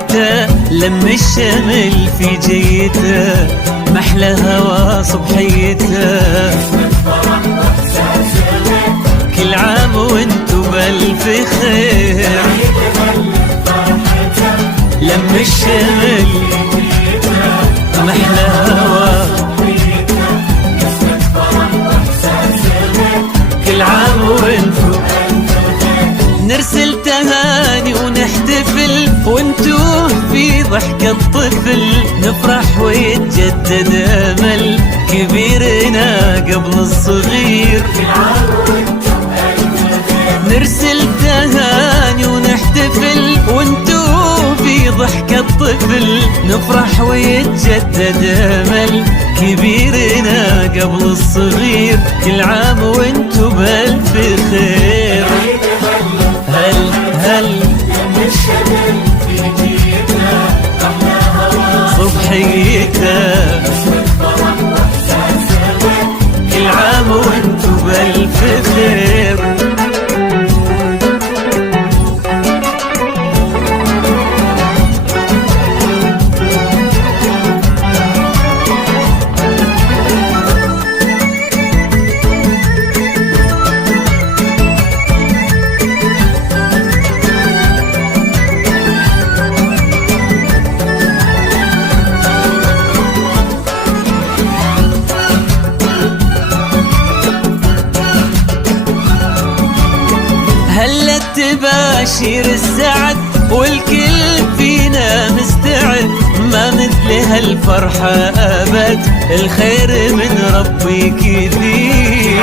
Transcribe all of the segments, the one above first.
صبحيته، لم الشمل في جيته، محلى هوا صبحيته. كل عام وانتو بألف خير، لم الشمل محلى هوا، كل عام وانتو نرسل تهاني ونحتفل، وانتو في ضحكة طفل نفرح ويتجدد امل كبيرنا قبل الصغير. نرسل تهاني ونحتفل، وانتو في ضحكة طفل نفرح ويتجدد امل كبيرنا قبل الصغير. كل عام وانتو بألف خير. هل صبحيته، كل عام وانتو بألف خير. هلا تباشير السعد والكل فينا مستعد، ما مثل هالفرحة أبد، الخير من ربي كثير.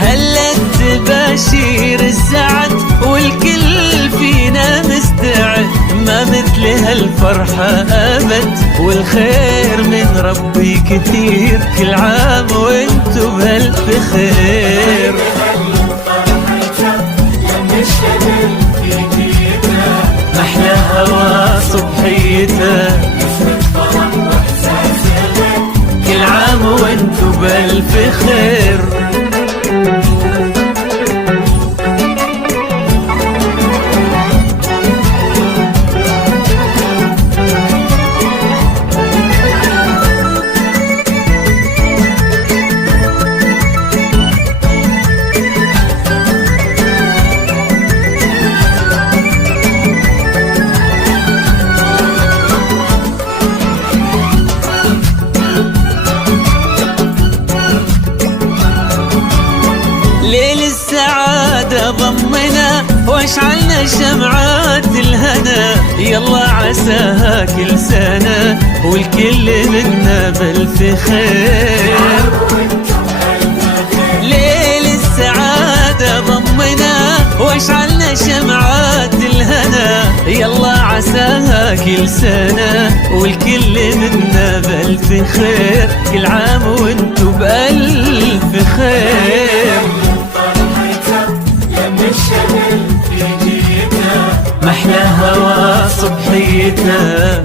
هلا تباشير السعد والكل فينا مستعد، ما مثل هالفرحة أبد، والخير من ربي كثير. كل عام وانتو بألف خير. محلى هوا صبحيته، كل عام وانتو بألف خير. ليل السعادة ضمنا واشعلنا شمعات الهنا، يلا عساها كل سنة والكل منا بألف خير. ليل السعادة ضمنا واشعلنا شمعات الهنا، يلا عساها كل سنة والكل منا بألف خير. كل عام وانتو بألف خير. محلى هوا صبحيته،